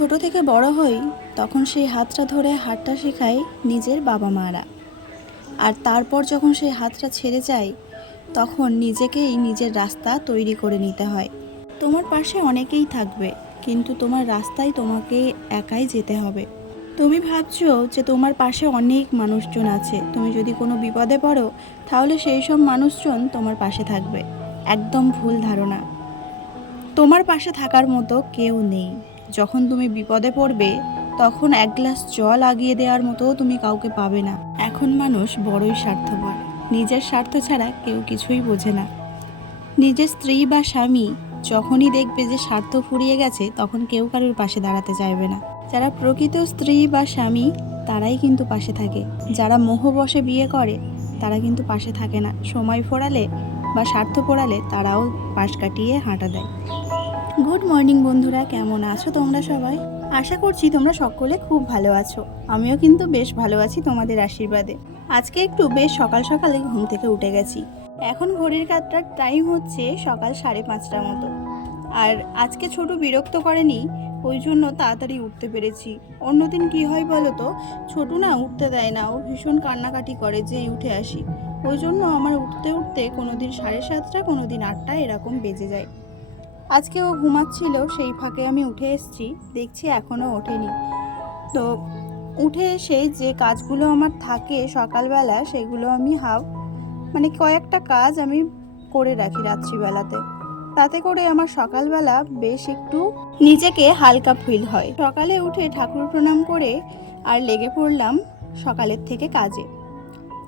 ছোট থেকে বড় হই তখন সেই হাতটা ধরে হাঁটা শেখায় নিজের বাবা মারা। আর তারপর যখন সেই হাতটা ছেড়ে যায় তখন নিজেকেই নিজের রাস্তা তৈরি করে নিতে হয়। তোমার পাশে অনেকেই থাকবে, কিন্তু তোমার রাস্তায় তোমাকে একাই যেতে হবে। তুমি ভাবছো যে তোমার পাশে অনেক মানুষজন আছে, তুমি যদি কোনো বিপদে পড়ো তাহলে সেই সব মানুষজন তোমার পাশে থাকবে। একদম ভুল ধারণা। তোমার পাশে থাকার মতো কেউ নেই। যখন তুমি বিপদে পড়বে তখন এক গ্লাস জল আগিয়ে দেওয়ার মতো তুমি কাউকে পাবে না। এখন মানুষ বড়ই স্বার্থপর, নিজের স্বার্থ ছাড়া কেউ কিছুই বোঝে না। নিজের স্ত্রী বা স্বামী যখনই দেখবে যে স্বার্থ ফুরিয়ে গেছে তখন কেউ কারোর পাশে দাঁড়াতে চাইবে না। যারা প্রকৃত স্ত্রী বা স্বামী তারাই কিন্তু পাশে থাকে। যারা মোহবশে বিয়ে করে তারা কিন্তু পাশে থাকে না। সময় ফোরালে বা স্বার্থ পোড়ালে তারাও পাশ কাটিয়ে হাঁটা দেয়। গুড মর্নিং বন্ধুরা, কেমন আছো তোমরা সবাই? আশা করছি তোমরা সকলে খুব ভালো আছো। আমিও কিন্তু বেশ ভালো আছি তোমাদের আশীর্বাদে। আজকে একটু বেশ সকাল সকালে ঘুম থেকে উঠে গেছি। এখন ঘড়ির কাঁটার টাইম হচ্ছে সকাল 5:30টার মতো। আর আজকে ছোট বিরক্ত করেনি, ওই জন্য তাড়াতাড়ি উঠতে পেরেছি। অন্যদিন কি হয় বলো তো, ছোট না উঠতে দেয় না, ও ভীষণ কান্নাকাটি করে যে উঠে আসি। ওই জন্য আমার উঠতে উঠতে কোনোদিন 7:30, কোনোদিন 8টা এরকম বেজে যায়। আজকে ও ঘুমাচ্ছিল, সেই ফাঁকে আমি উঠে এসেছি, দেখছি এখনও ওঠেনি। তো উঠে এসে যে কাজগুলো আমার থাকে সকালবেলা সেগুলো আমি কয়েকটা কাজ আমি করে রাখি রাত্রিবেলাতে। তাতে করে আমার সকালবেলা বেশ একটু নিজেকে হালকা ফিল হয়। সকালে উঠে ঠাকুর প্রণাম করে আর লেগে পড়লাম সকালের থেকে কাজে।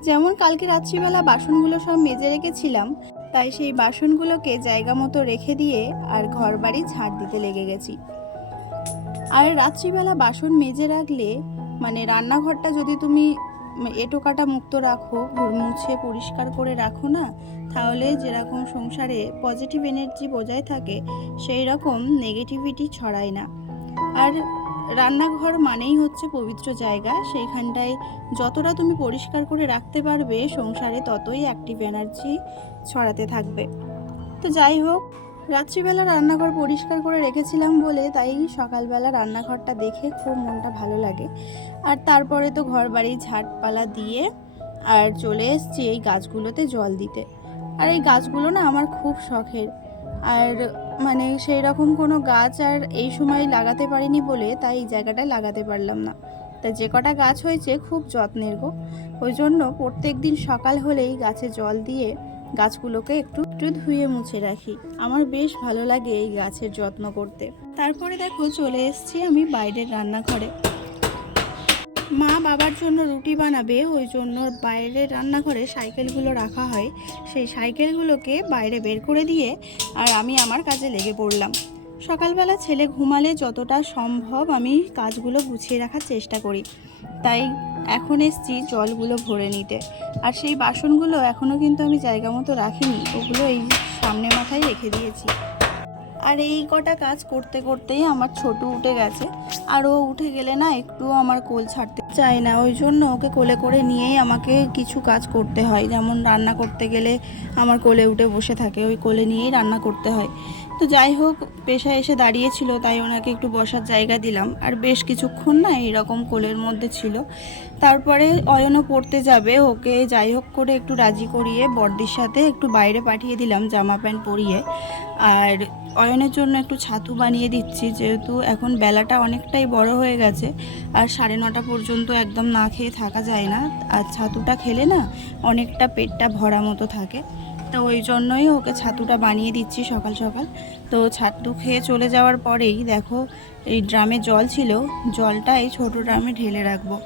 যেমন কালকে রাত্রিবেলা বাসনগুলো সব মেজে রেখেছিলাম, তাই সেই বাসনগুলোকে জায়গা মতো রেখে দিয়ে আর ঘর বাড়ি ঝাড় দিতে লেগে গেছি। আর রাত্রিবেলা বাসন মেজে রাখলে রান্নাঘরটা যদি তুমি এঁটোকাটা মুক্ত রাখো, মুছে পরিষ্কার করে রাখো না, তাহলে যেরকম সংসারে পজিটিভ এনার্জি বজায় থাকে সেই রকম নেগেটিভিটি ছড়ায় না। আর রান্নাঘর মানেই হচ্ছে পবিত্র জায়গা, সেইখানটায় যতটা তুমি পরিষ্কার করে রাখতে পারবে সংসারে ততই অ্যাক্টিভ এনার্জি ছড়াতে থাকবে। তো যাই হোক, রাত্রিবেলা রান্নাঘর পরিষ্কার করে রেখেছিলাম বলে তাই সকালবেলা রান্নাঘরটা দেখে খুব মনটা ভালো লাগে। আর তারপরে তো ঘর বাড়ি ঝাড়পালা দিয়ে আর চলে এসেছি এই গাছগুলোতে জল দিতে। আর এই গাছগুলো না আমার খুব শখের। আর সেই রকম কোনো গাছ আর এই সময় লাগাতে পারিনি বলে তাই এই জায়গাটায় লাগাতে পারলাম না। তাই যে কটা গাছ হয়েছে খুব যত্নের গো। ওই জন্য প্রত্যেক দিন সকাল হলেই গাছে জল দিয়ে গাছগুলোকে একটু একটু ধুয়ে মুছে রাখি। আমার বেশ ভালো লাগে এই গাছের যত্ন করতে। তারপরে দেখো চলে এসেছি আমি বাইরের রান্নাঘরে। মা বাবার জন্য রুটি বানাবে, ওই জন্য বাইরের রান্নাঘরে সাইকেলগুলো রাখা হয়। সেই সাইকেলগুলোকে বাইরে বের করে দিয়ে আর আমি আমার কাজে লেগে পড়লাম। সকালবেলা ছেলে ঘুমালে যতটা সম্ভব আমি কাজগুলো গুছিয়ে রাখার চেষ্টা করি। তাই এখন এসছি জলগুলো ভরে নিতে। আর সেই বাসনগুলো এখনও কিন্তু আমি জায়গা মতো রাখিনি, ওগুলো এই সামনে মাথায় রেখে দিয়েছি। আর এই কটা কাজ করতে করতেই আমার ছোট উঠে গেছে। আর ও উঠে গেলে না একটু আমার কোল ছাড়তে চায় না, ওই জন্য ওকে কোলে করে নিয়েই আমাকে কিছু কাজ করতে হয়। যেমন রান্না করতে গেলে আমার কোলে উঠে বসে থাকে, ওই কোলে নিয়েই রান্না করতে হয়। তো যাই হোক, পেশা এসে দাঁড়িয়েছিল তাই ওনাকে একটু বসার জায়গা দিলাম। আর বেশ কিছুক্ষণ না এইরকম কোলের মধ্যে ছিল। তারপরে অয়নও পড়তে যাবে, ওকে যাই হোক করে একটু রাজি করিয়ে বড়দির সাথে একটু বাইরে পাঠিয়ে দিলাম জামা প্যান্ট পরিয়ে। আর অয়নের জন্য একটু ছাতু বানিয়ে দিচ্ছি, যেহেতু এখন বেলাটা অনেকটাই বড় হয়ে গেছে আর 9:30 পর্যন্ত একদম না খেয়ে থাকা যায় না। আর ছাতুটা খেলে না অনেকটা পেটটা ভরা মতো থাকে, তো ওই জন্যই ওকে ছাতুটা বানিয়ে দিচ্ছি সকাল সকাল। তো ছাতু খেয়ে চলে যাওয়ার পরেই দেখো এই ড্রামে জল ছিল, জলটা এই ছোটো ড্রামে ঢেলে রাখবো।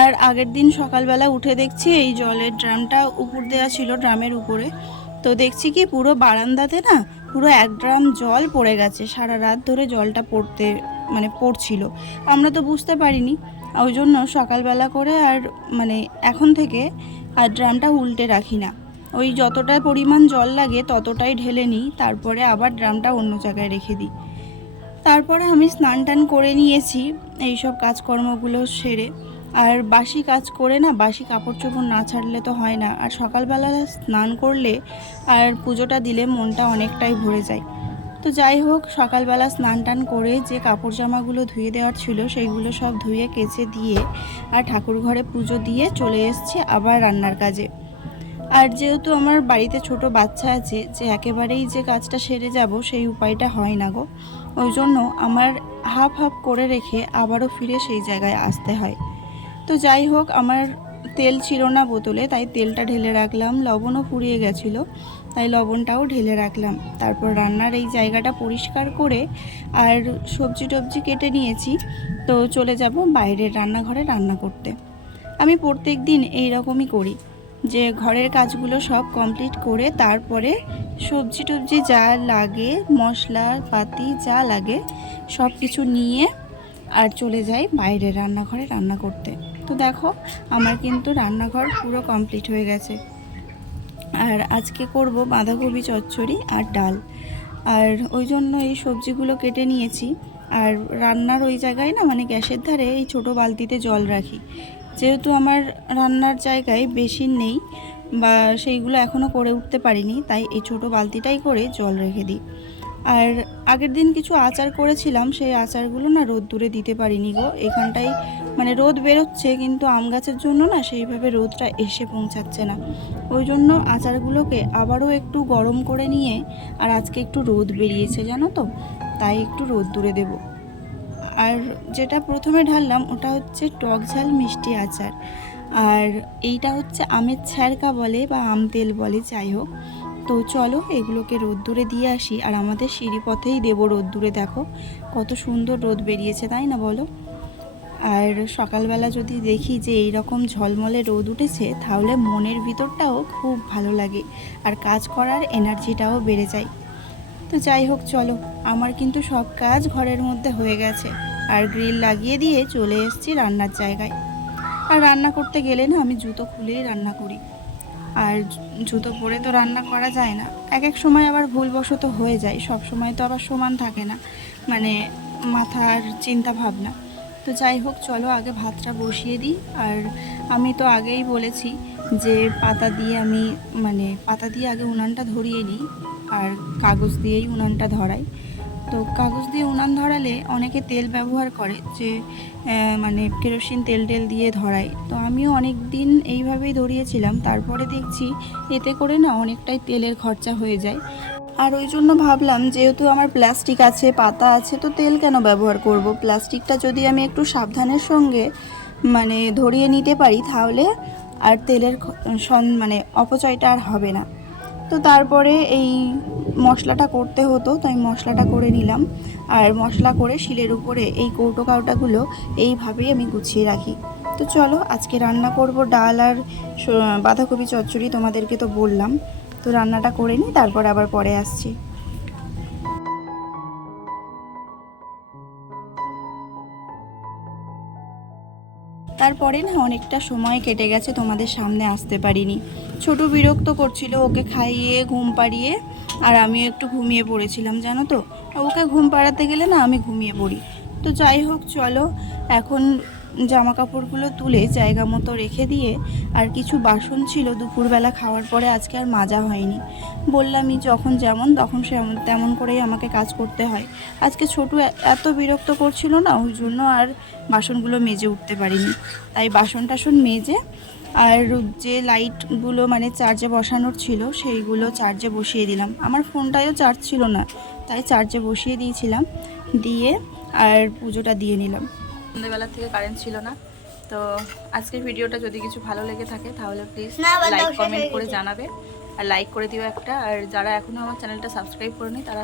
আর আগের দিন সকালবেলা উঠে দেখছি এই জলের ড্রামটা উপর দেওয়া ছিল ড্রামের উপরে, তো দেখছি কি পুরো বারান্দাতে না পুরো 1 ড্রাম জল পড়ে গেছে। সারা রাত ধরে জলটা পড়ছিল, আমরা তো বুঝতে পারিনি। ওই জন্য সকালবেলা করে আর এখন থেকে আর ড্রামটা উল্টে রাখি না, ওই যতটা পরিমাণ জল লাগে ততটাই ঢেলে নিই, তারপরে আবার ড্রামটা অন্য জায়গায় রেখে দিই। তারপরে আমি স্নান টান করে নিয়েছি এইসব কাজকর্মগুলো সেরে। আর বাসি কাজ করে না, বাসি কাপড় চোপড় না ছাড়লে তো হয় না। আর সকালবেলা স্নান করলে আর পুজোটা দিলে মনটা অনেকটাই ভরে যায়। তো যাই হোক, সকালবেলা স্নান টান করে যে কাপড় জামাগুলো ধুয়ে দেওয়ার ছিল সেইগুলো সব ধুয়ে কেচে দিয়ে আর ঠাকুর ঘরে পুজো দিয়ে চলে এসেছি আবার রান্নার কাজে। আর যেহেতু আমার বাড়িতে ছোট বাচ্চা আছে, যে একেবারেই যে কাজটা সেরে যাব সেই উপায়টা হয় না গো। ওই জন্য আমার হাফ হাফ করে রেখে আবারও ফিরে সেই জায়গায় আসতে হয়। তো যাই হোক, আমার তেল ছিল না বোতলে, তাই তেলটা ঢেলে রাখলাম। লবণও ফুরিয়ে গেছিলো, তাই লবণটাও ঢেলে রাখলাম। তারপর রান্নার এই জায়গাটা পরিষ্কার করে আর সবজি টবজি কেটে নিয়েছি। তো চলে যাব বাইরের রান্নাঘরে রান্না করতে। আমি প্রত্যেক দিন এই রকমই করি, যে ঘরের কাজগুলো সব কমপ্লিট করে তারপরে সবজি টবজি যা লাগে, মশলা পাতি যা লাগে সব কিছু নিয়ে আর চলে যাই বাইরের রান্নাঘরে রান্না করতে। তো দেখো, আমার কিন্তু রান্নাঘর পুরো কমপ্লিট হয়ে গেছে। আর আজকে করব বাঁধাকপি চচ্চড়ি আর ডাল। আর ওই জন্য এই সবজিগুলো কেটে নিয়েছি। আর রান্নার ওই জায়গায় না, মানে গ্যাসের ধারে এই ছোট বালতিতে জল রাখি। যেহেতু আমার রান্নার জায়গায় বেসিন নেই বা সেইগুলো এখনও করে উঠতে পারিনি, তাই এই ছোট বালতিটাই করে জল রেখে দিই। আর আগের দিন কিছু আচার করেছিলাম, সেই আচারগুলো না রোদ্দুরে দিতে পারিনি গো। এখানটায় মানে রোদ বেরোচ্ছে, কিন্তু আম গাছের জন্য না সেইভাবে রোদটা এসে পৌঁছাচ্ছে না। ওই জন্য আচারগুলোকে আবারও একটু গরম করে নিয়ে, আর আজকে একটু রোদ বেরিয়েছে জানো তো, তাই একটু রোদ্দুরে দেব। আর যেটা প্রথমে ঢাললাম ওটা হচ্ছে টক ঝাল মিষ্টি আচার, আর এইটা হচ্ছে আমের ছ্যারকা বলে বা আম তেল বলে, যাই হোক। তো চলো এগুলোকে রোদ্দুরে দিয়ে আসি। আর আমাদের সিঁড়ি পথেই দেবো রোদ্দুরে, দেখো কত সুন্দর রোদ বেরিয়েছে, তাই না বলো? আর সকালবেলা যদি দেখি যে এই রকম ঝলমলে রোদ উঠেছে, তাহলে মনের ভিতরটাও খুব ভালো লাগে আর কাজ করার এনার্জিটাও বেড়ে যায়। তো যাই হোক, চলো, আমার কিন্তু সব কাজ ঘরের মধ্যে হয়ে গেছে। আর গ্রিল লাগিয়ে দিয়ে চলে এসেছি রান্নার জায়গায়। আর রান্না করতে গেলে না, আমি জুতো খুলেই রান্না করি। আর জুতো পরে তো রান্না করা যায় না, এক এক সময় আবার ভুলবশত হয়ে যায়, সব সময় তো আবার সমান থাকে না, মানে মাথার চিন্তা ভাবনা। তো যাই হোক, চলো আগে ভাতটা বসিয়ে দিই। আর আমি তো আগেই বলেছি যে পাতা দিয়ে আগে উনানটা ধরিয়ে নিই, আর কাগজ দিয়েই উনানটা ধরাই। তো কাগজ দিয়ে উনান ধরালে অনেকে তেল ব্যবহার করে, যে মানে কেরোসিন তেল দিয়ে ধরায়। তো আমিও অনেক দিন এইভাবেই ধরিয়েছিলাম, তারপরে দেখছি এতে করে না অনেকটাই তেলের খরচা হয়ে যায়। আর ওই জন্য ভাবলাম, যেহেতু আমার প্লাস্টিক আছে, পাতা আছে, তো তেল কেন ব্যবহার করব। প্লাস্টিকটা যদি আমি একটু সাবধানের সঙ্গে মানে ধরিয়ে নিতে পারি, তাহলে আর তেলের মানে অপচয়টা আর হবে না। তো তারপরে এই মশলাটা করতে হতো, তো আমি মশলাটা করে নিলাম। আর মশলা করে শিলের উপরে এই কৌটো কাউটাগুলো এইভাবেই আমি গুছিয়ে রাখি। তো চলো, আজকে রান্না করব ডাল আর বাঁধাকপি চচ্চড়ি, তোমাদেরকে তো বললাম। তো রান্নাটা করে নিই, তারপর আবার পরে আসছি। তারপরে না অনেকটা সময় কেটে গেছে, তোমাদের সামনে আসতে পারিনি। ছোট বিরক্ত করছিল, ওকে খাইয়ে ঘুম পাড়িয়ে আর আমিও একটু ঘুমিয়ে পড়েছিলাম জানো তো। ওকে ঘুম পাড়াতে গেলে না আমি ঘুমিয়ে পড়ি। তো যাই হোক, চলো এখন জামা কাপড়গুলো তুলে জায়গা মতো রেখে দিয়ে, আর কিছু বাসন ছিল দুপুরবেলা খাওয়ার পরে আজকে আর মাজা হয়নি। বললামই, যখন যেমন তখন তেমন করেই আমাকে কাজ করতে হয়। আজকে ছোটু এত বিরক্ত করছিল না, ওই জন্য আর বাসনগুলো মেজে উঠতে পারিনি। তাই বাসন টাসন মেজে, আর যে লাইটগুলো মানে চার্জে বসানোর ছিল সেইগুলো চার্জে বসিয়ে দিলাম। আমার ফোনটাও চার্জ ছিল না, তাই চার্জে বসিয়ে দিয়েছিলাম, দিয়ে আর পুজোটা দিয়ে নিলাম। সন্ধ্যেবেলা থেকে কারেন্ট ছিল না। তো আজকের ভিডিওটা যদি কিছু ভালো লেগে থাকে তাহলে প্লিজ লাইক কমেন্ট করে জানাবে, আর লাইক করে দিও একটা। আর যারা এখনও আমার চ্যানেলটা সাবস্ক্রাইব করেনি তারা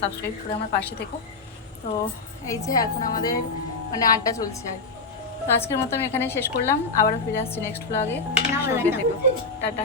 সাবস্ক্রাইব করে আমার পাশে থেকো। তো এই যে এখন আমাদের মানে আড্ডা চলছে আর। তো আজকের মতো আমি এখানে শেষ করলাম, আবারও ফিরে আসছি নেক্সট ব্লগে। সঙ্গে থেকো, টাটা।